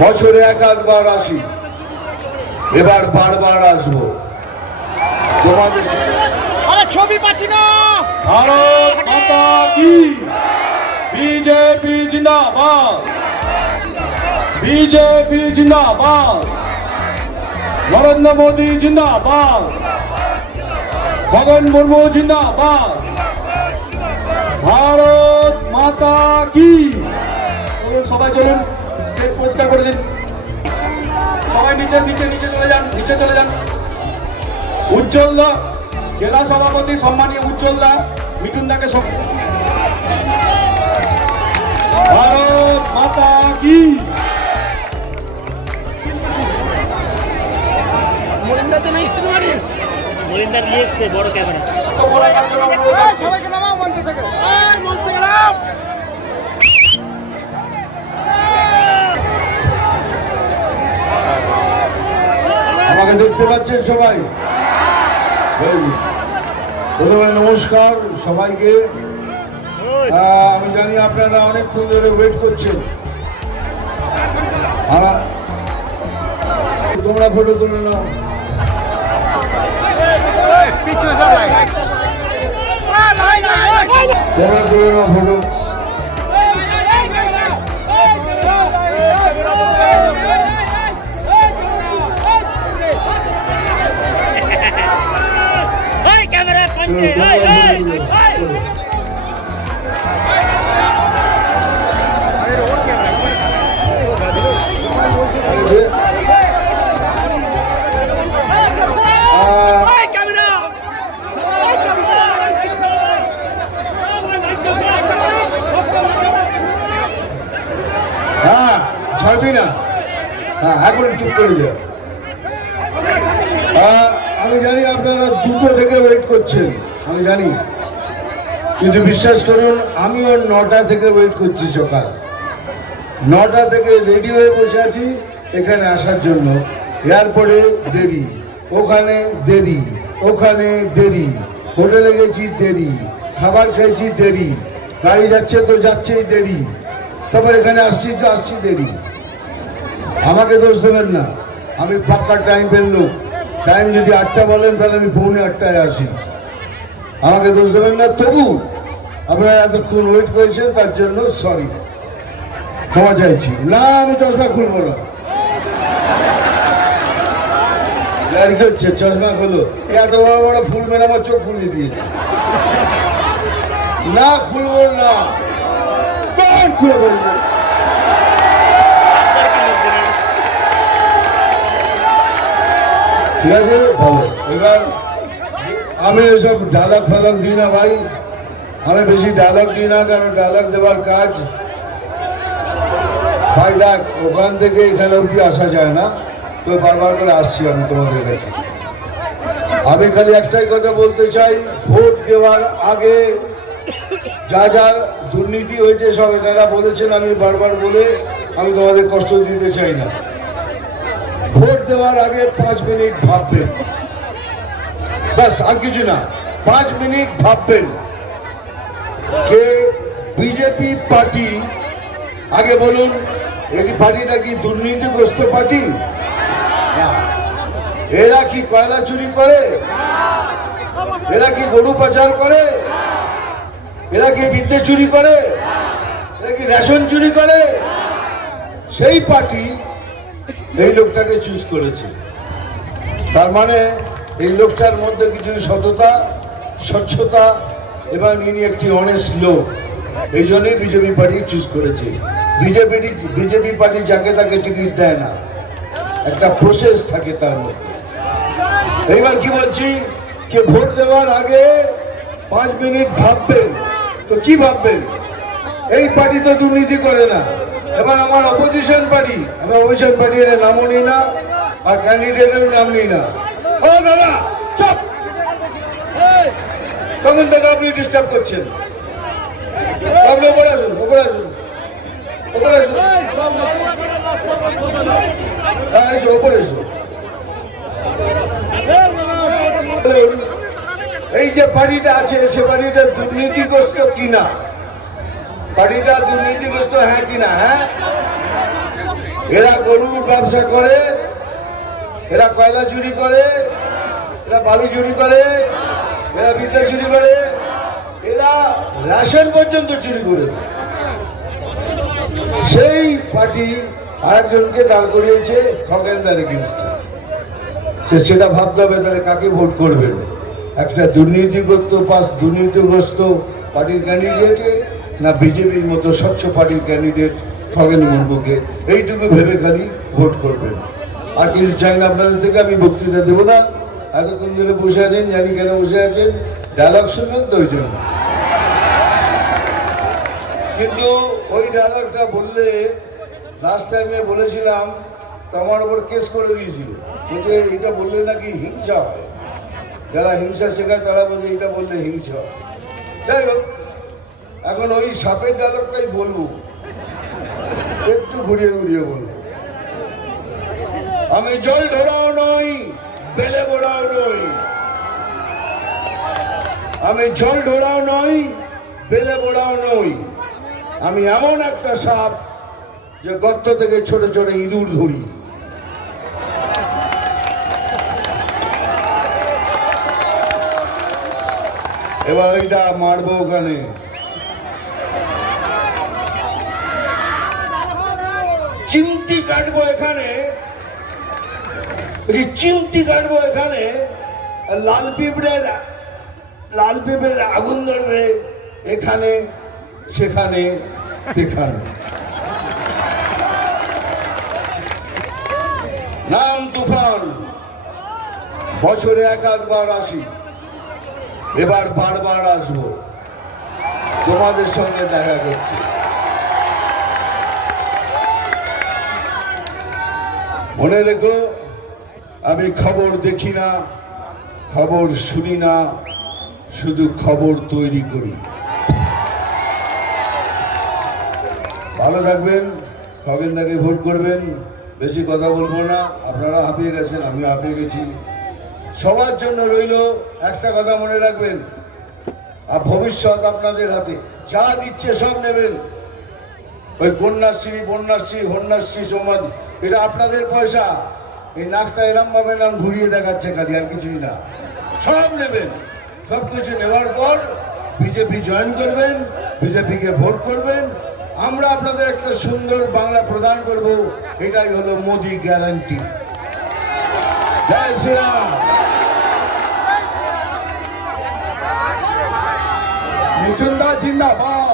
বছরে এক একবার আসি। এবার বারবার আসব। তোমাদের ছবি পাচ্ছি না! ভারত মাতা কি? বিজেপি জিন্দাবাদ। বিজেপি জিন্দাবাদ। নরেন্দ্র মোদী জিন্দাবাদ। ভগন মুর্মু জিন্দাবাদ। ভারত মাতা কি? সবাই চলুন। স্টেজ পরিষ্কার করে দিন। সবাই নিচে নিচে নিচে চলে যান নিচে চলে যান। উজ্জ্বল দা জেলা সভাপতি সম্মানীয় উজ্জ্বল দা মিঠুন দাকে ভারত মাতা কি? মরিন্দা তো নাই স্টিল মারিস মরিন্দার নিয়ে এসছে বড় ক্যামেরা। তো সবাইকে নামাও মঞ্চ থেকে। দেখতে পাচ্ছেন সবাই। প্রথমে নমস্কার সবাইকে। আমি জানি আপনারা অনেকক্ষণ ধরে ওয়েট করছেন। তোমরা ফটো তুলে নাও। তোমরা তুলে নাও ফটো হ্যাঁ ছাড়বি না হ্যাঁ এখন চুপ করে যা আমি জানি আপনারা দুটো থেকে ওয়েট করছেন আমি জানি কিন্তু বিশ্বাস করুন আমিও নটা থেকে ওয়েট করছি সকাল। নটা থেকে রেডি হয়ে বসে আছি এখানে আসার জন্য। এয়ারপোর্টে দেরি, ওখানে দেরি ওখানে দেরি, হোটেলে গেছি দেরি, খাবার খেয়েছি দেরি, গাড়ি যাচ্ছে তো যাচ্ছেই দেরি, তারপর এখানে আসছি তো আসছি দেরি। আমাকে দোষ দেবেন না, আমি পাক্কা টাইম লোক। টাইম যদি আটটা বলেন, তাহলে আমি পৌনে আটটায় আসি। আমাকে দোষ দেবেন না, তবু আপনারা এতক্ষণ ওয়েট করেছেন, তার জন্য সরি ক্ষমা চাইছি না আমি চশমা খুলবো না। চশমা খুলো। এত বড় বড় ফুল মেরে আমার চোখ ফুলিয়ে দিয়েছে। না খুলবো না। ঠিক আছে? ভালো। এবার আমি এসব ডায়লগ ফালাগ দিই না ভাই। আমি বেশি ডায়লগ দিই না, কারণ ডায়লগ দেওয়ার কাজ ভাই, দেখ, ওখান থেকে এখানে অব্দি আসা যায় না। তো বারবার করে আসছি আমি তোমাদের কাছে। আমি খালি একটাই কথা বলতে চাই, ভোট দেওয়ার আগে যা যা দুর্নীতি হয়েছে সব এনারা বলেছেন, আমি বারবার বলে আমি তোমাদের কষ্ট দিতে চাই না। ভোট দেওয়ার আগে পাঁচ মিনিট ভাববেন। ব্যাস, আর কিছু না, পাঁচ মিনিট ভাববেন। কে, বিজেপি পার্টি, আগে বলুন এই পার্টিটা কি দুর্নীতিগ্রস্ত পার্টি? এরা কি কয়লা চুরি করে? এরা কি গরু পাচার করে? এরা কি বিদ্যে চুরি করে? এরা কি রেশন চুরি করে? সেই পার্টি এই লোকটাকে চুজ করেছে। তার মানে এই লোকটার মধ্যে কিছু সততা, স্বচ্ছতা, এবং ইনি একটি অনেস্ট লোক। এই জন্যই বিজেপি পার্টি চুজ করেছে। বিজেপি বিজেপি পার্টি যাকে তাকে টিকিট দেয় না। একটা প্রসেস থাকে তার মধ্যে। এইবার কি বলছি? যে ভোট দেওয়ার আগে পাঁচ মিনিট ভাববেন। তো কি ভাববেন? এই পার্টি তো দুর্নীতি করে না। এবার আমার অপোজিশন পার্টি আমি অপোজিশন পার্টির নামও নিই না, আর ক্যান্ডিডেটের নাম নিই না। ও চপ! তখন থেকে আপনি ডিস্টার্ব করছেন। আপনি ওপরে আসুন ওপরে আসুন। হ্যাঁ এই যে বাড়িটা আছে, সে বাড়িটা দুর্নীতিগ্রস্ত কিনা? বাড়িটা দুর্নীতিগ্রস্ত হ্যাঁ কিনা হ্যাঁ? এরা গরুর ব্যবসা করে, এরা কয়লা চুরি করে, এরা বালি চুরি করে, এরা বিদ্যা চুরি করে, এরা রেশন পর্যন্ত চুরি করে সেই পার্টি আরেকজনকে দাঁড় করিয়েছে খগেনদার এগেনস্টে সে সেটা ভাবতে হবে, তাহলে কাকে ভোট করবেন একটা দুর্নীতিগ্রস্ত পাস দুর্নীতিগ্রস্ত পার্টির ক্যান্ডিডেটে না বিজেপির মতো স্বচ্ছ পার্টির ক্যান্ডিডেট খগেন মুর্মুকে? এইটুকু ভেবে খালি ভোট করবেন। আর কিছু চাই না আপনাদের থেকে, আমি বক্তৃতা দেবো না। এতক্ষণ ধরে বসে আছেন, জানি কেন বসে আছেন। ডায়লগ শুনবেন তো ওই জন্য। কিন্তু ওই ডায়লগটা বললে লাস্ট টাইমে বলেছিলাম তো আমার ওপর কেস করে দিয়েছিল। বলছে এটা বললে নাকি হিংসা হয়। যারা হিংসা শেখায়, তারা বলছে এটা বললে হিংসা হয়। যাই হোক, এখন ওই সাপের ডায়লগটাই বলব। একটু ঘুরিয়ে ঘুরিয়ে বলব। আমি জল ঢোড়াও নই, বেলে বোড়াও নই। আমি জল ঢোড়াও নই, বেলে বোড়াও নই। আমি এমন একটা সাপ যে গর্ত থেকে ছোট ছোট ইঁদুর ধরি। এবার ওইটা মারবো ওখানে। চিমটি কাটবো এখানে। চিমটি কাটবো এখানে, লাল পিঁপড়ের লাল পিঁপড়ের আগুন ধরবে এখানে। সেখানে সেখানে নাম তুফান, বছরে এক আধবার আসি। এবার বারবার আসব। তোমাদের সঙ্গে দেখা করতে। মনে রেখো, আমি খবর দেখি না, খবর শুনি না, শুধু খবর তৈরি করি। ভালো থাকবেন, খগেনদাকে ভোট করবেন, বেশি কথা বলব না। আপনারা হাঁপিয়ে গেছেন আমি হাঁপিয়ে গেছি। সবার জন্য রইল একটা কথা মনে রাখবেন, আর ভবিষ্যৎ আপনাদের হাতে। যা দিচ্ছে সব নেবেন। ওই কন্যাশ্রী, বন্যাশ্রী হন্যাশ্রী সমাজ, এটা আপনাদের পয়সা। এই নাকটা এরম ভাবে নাম ঘুরিয়ে দেখাচ্ছে খালি, আর কিছুই না। সব নেবেন। সব কিছু নেওয়ার পর বিজেপি জয়েন করবেন, বিজেপিকে ভোট করবেন আমরা আপনাদের একটা সুন্দর বাংলা প্রদান করব এটাই হলো মোদি গ্যারান্টি জয় শ্রীরাম জিন্দাবাদ।